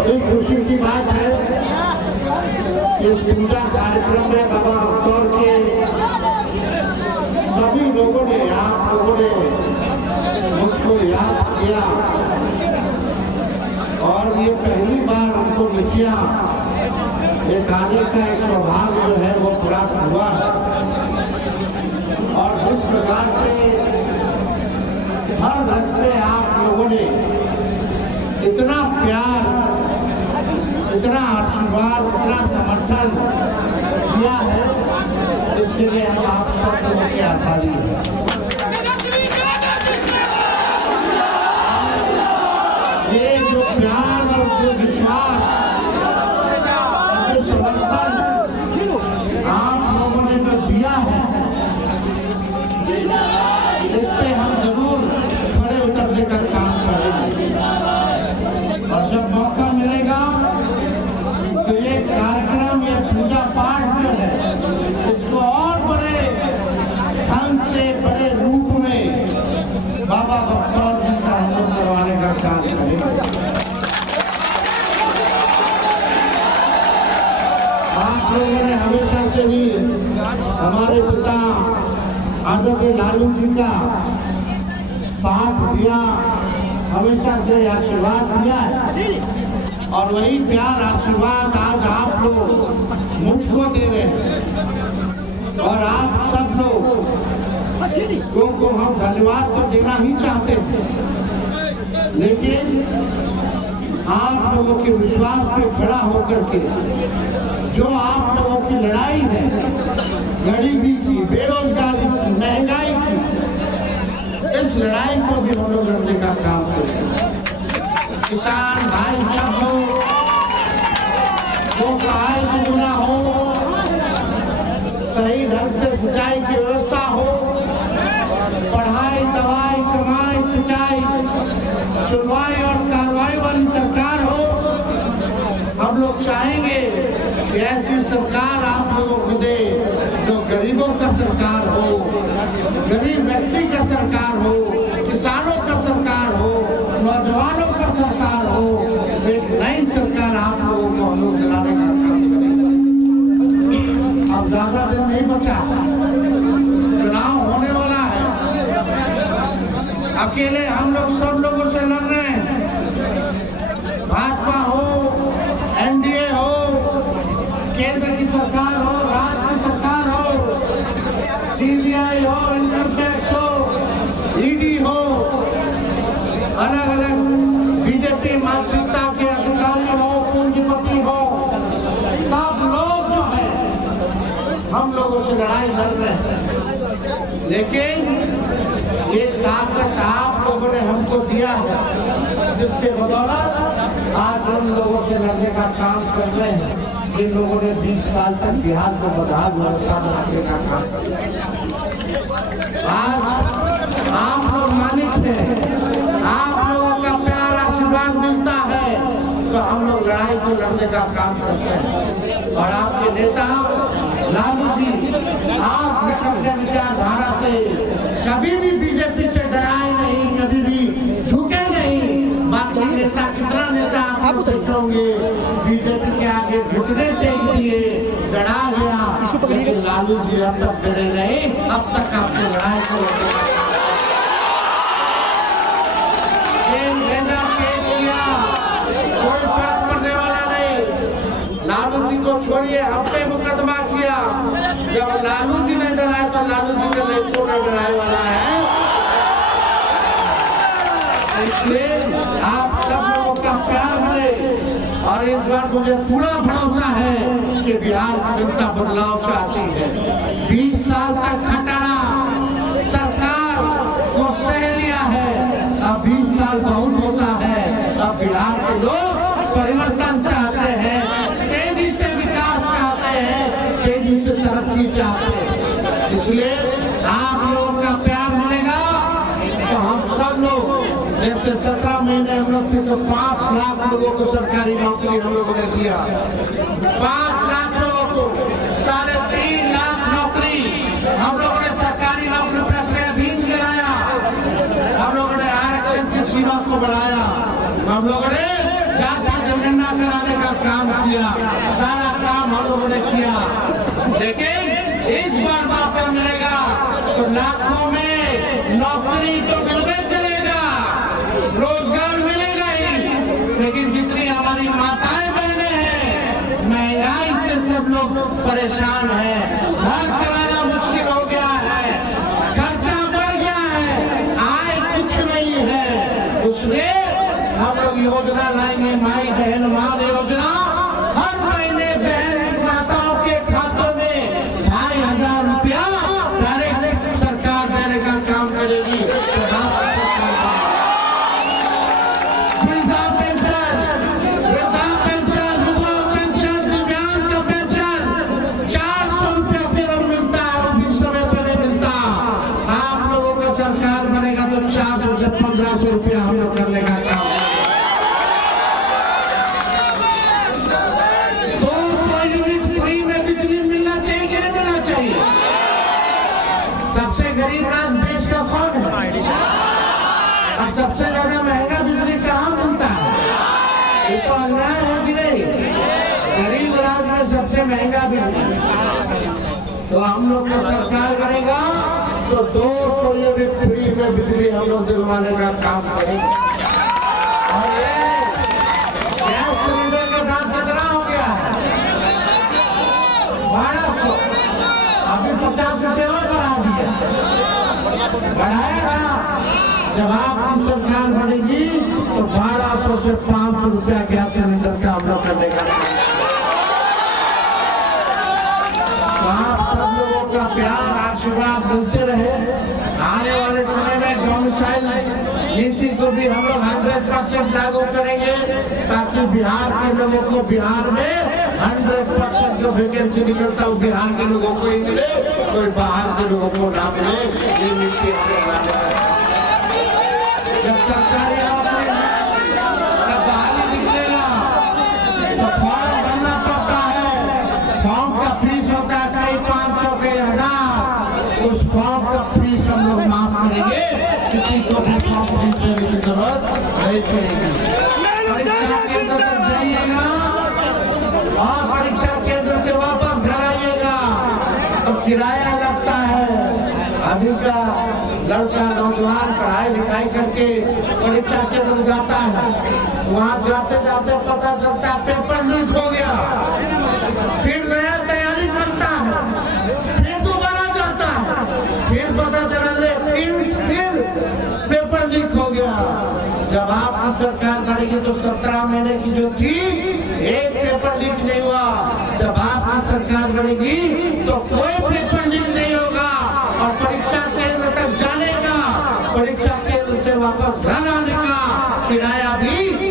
बड़ी खुशी की बात है इस पूजा कार्यक्रम में बाबा आमतौर के सभी लोगों ने, आप लोगों ने मुझको याद किया और ये पहली बार उनको मिसिया एक आने का एक सौभाग्य जो है वो प्राप्त हुआ है। और जिस प्रकार से हर रास्ते आप लोगों ने इतना प्यार, इतना आशीर्वाद, इतना समर्थन दिया है, इसके लिए हम आप सब लोगों के आभारी हैं। ये जो प्यार और जो विश्वास और जो समर्थन आप लोगों ने जो दिया है, इस पे हम जरूर खड़े उतरने का काम करेंगे। और जब मौका मिलेगा तो ये कार्यक्रम, ये पूजा पाठ जो है, इसको और बड़े ढंग से, बड़े रूप में बाबा बख्तौर जी का हम लोग करवाने का काम करेंगे। आप लोगों ने हमेशा से ही हमारे पिता आदरणीय लालू जी का साथ दिया, हमेशा से आशीर्वाद दिया है और वही प्यार, आशीर्वाद आज आप लोग मुझको दे रहे हैं। और आप सब लोगों को हम धन्यवाद तो देना ही चाहते हैं, लेकिन आप लोगों के विश्वास पे खड़ा होकर के जो आप लोगों की लड़ाई है, गरीबी की, बेरोजगारी की, महंगाई की, इस लड़ाई को भी हम लोग लड़ने का काम करें। किसान भाई सब लोग जो आय दुगुना हो, सही ढंग से सिंचाई की व्यवस्था हो, पढ़ाई, दवाई, कमाई, सिंचाई, सुनवाई और कार्रवाई वाली सरकार हो। हम लोग चाहेंगे कि ऐसी सरकार आप लोगों को दे जो गरीबों का सरकार हो, गरीब व्यक्ति का सरकार हो, किसानों का सरकार हो, नौजवानों का सरकार हो। एक नई सरकार आप लोगों को हम लोग दिलाने का काम करेंगे। अब ज्यादा दिन नहीं बचा, चुनाव होने वाला है। अकेले हम लोग सब लोगों से लड़ रहे हैं, भाजपा हो, एनडीए हो, केंद्र की सरकार हो, राज्य की सरकार हो, सीबीआई हो, इनकम टैक्स हो, ईडी हो, अलग अलग बीजेपी मानसिकता के अधिकारी हो, पूंजीपति हो, सब लोग जो है हम लोगों से लड़ाई लड़ रहे हैं। लेकिन ये ताकत आप लोगों ने हमको दिया है, जिसके बदौलत आज हम लोगों से लड़ने का काम कर रहे हैं, जिन लोगों ने 20 साल तक बिहार को बदहाल व्यवस्था बनाने का काम किया। आज आप लोग मालिक हैं, आप लोगों का प्यार, आशीर्वाद मिलता है तो हम लोग लड़ाई को लड़ने का काम करते हैं। और आपके नेता लालू जी, आप अपने विचारधारा से कभी भी बीजेपी से डराए नहीं, कभी भी झुके नहीं। बाकी नेता, कितना नेता आप देखोगे बीजेपी के आगे घुटने टेक दिए, डरा गया, लेकिन लालू जी अब तक डरे नहीं, अब तक आपकी लड़ाई को कोई फर्क पड़ने वाला नहीं। लालू जी को छोड़िए, हम पे मुकदमा किया, जब लालू जी ने डराए तो लालू जी के लिए कौन डराए वाला है। इसलिए आप सब लोगों का प्यार है और इस बार मुझे पूरा भरोसा है कि बिहार की जनता बदलाव चाहती है। 20 साल तक खटारा सरकार को सह लिया है, अब 20 साल बहुत होता है। अब बिहार के लोग परिवर्तन चाहते हैं, तेजी से विकास चाहते हैं, तेजी से तरक्की चाहते हैं। इसलिए आप लोगों का प्यार मिलेगा तो हम सब लोग, जैसे 17 महीने हम लोग थे तो 5 लाख लोगों को सरकारी नौकरी हम लोगों ने दिया, 5 लाख लोगों को 3.5 लाख नौकरी हम लोगों ने सरकारी नौकरी पर अपने अधीन कराया। हम लोगों ने आरक्षण की सीमा को बढ़ाया, हम लोगों ने जाति जनगणना का काम किया, सारा काम हम लोगों ने किया। लेकिन इस बार मौका मिलेगा तो लाखों में नौकरी तो मिलवे करेगा, रोजगार मिलेगा ही। लेकिन जितनी हमारी माताएं बहनें हैं, महंगाई से सब लोग परेशान हैं, घर चलाना मुश्किल हो गया है, खर्चा बढ़ गया है, आय कुछ नहीं है। उसमें हम लोग योजना लाएंगे, माई बहन मान योजना। हर महीने बहन माताओं के खातों में 2,500 रुपया डायरेक्ट सरकार देने का काम करेगी। वृद्धा पेंशन, विधवा पेंशन, दिव्यांग का पेंशन 400 रुपया केवल मिलता है, वो भी समय पर नहीं मिलता। आप लोगों का सरकार बनेगा तो 400 से 1,500 रुपया हम लोग करने का काम। 200 यूनिट फ्री में बिजली मिलना चाहिए कि नहीं मिलना चाहिए? सबसे गरीब राज्य देश का कौन है? और सबसे ज्यादा महंगा बिजली कहाँ मिलता है? ये तो अन्याय है कि नहीं? गरीब राज्य में सबसे महंगा बिजली। तो हम लोग का सरकार करेगा तो 200 यूनिट फ्री में बिजली हम लोग दिलवाने का काम करेंगे। और ये गैस सिलेंडर के दाम कितना हो गया है? 1200। अभी 50 रुपये और बढ़ा दिया, बढ़ाएगा। जब आपकी सरकार बनेगी तो 1200 से 500 रुपया गैस सिलेंडर का हम लोग करने का। तो आप सब लोगों का प्यार आशीर्वाद मिलते रहे। आने वाले समय में डोमिसाइल नीति को भी हम लोग 100% लागू करेंगे, ताकि बिहार के लोगों को बिहार में 100% जो वैकेंसी निकलता है वो बिहार के लोगों को ही मिले, कोई बाहर के लोगों को ना मिले। ये नीति जब सरकारी बहाली निकलेगा तो फॉर्म भरना पड़ता है। फॉर्म का फीस होता है कहीं 500 के 1000। उस फॉर्म का फीस हम लोग माफ करेंगे, किसी को भी फॉर्म फीस देने की जरूरत नहीं पड़ेगी। परीक्षा केंद्र तक जाइएगा और परीक्षा केंद्र से वापस घर आइएगा तो किराया लगता है। अभी का लड़का नौजवान पढ़ाई लिखाई करके परीक्षा केंद्र जाता है, वहां जाते जाते पता चलता है पेपर लीक हो गया, फिर नया तैयारी करता है, फिर दोबारा जाता है, फिर पता चला फिर पेपर लीक हो गया। जब आपकी सरकार बढ़ेगी तो 17 महीने की जो थी एक पेपर लीक नहीं हुआ। जब आपकी सरकार बढ़ेगी तो कोई पेपर लीक नहीं होगा और परीक्षा केंद्र तक जाने का, परीक्षा केंद्र से वापस घर आने का किराया भी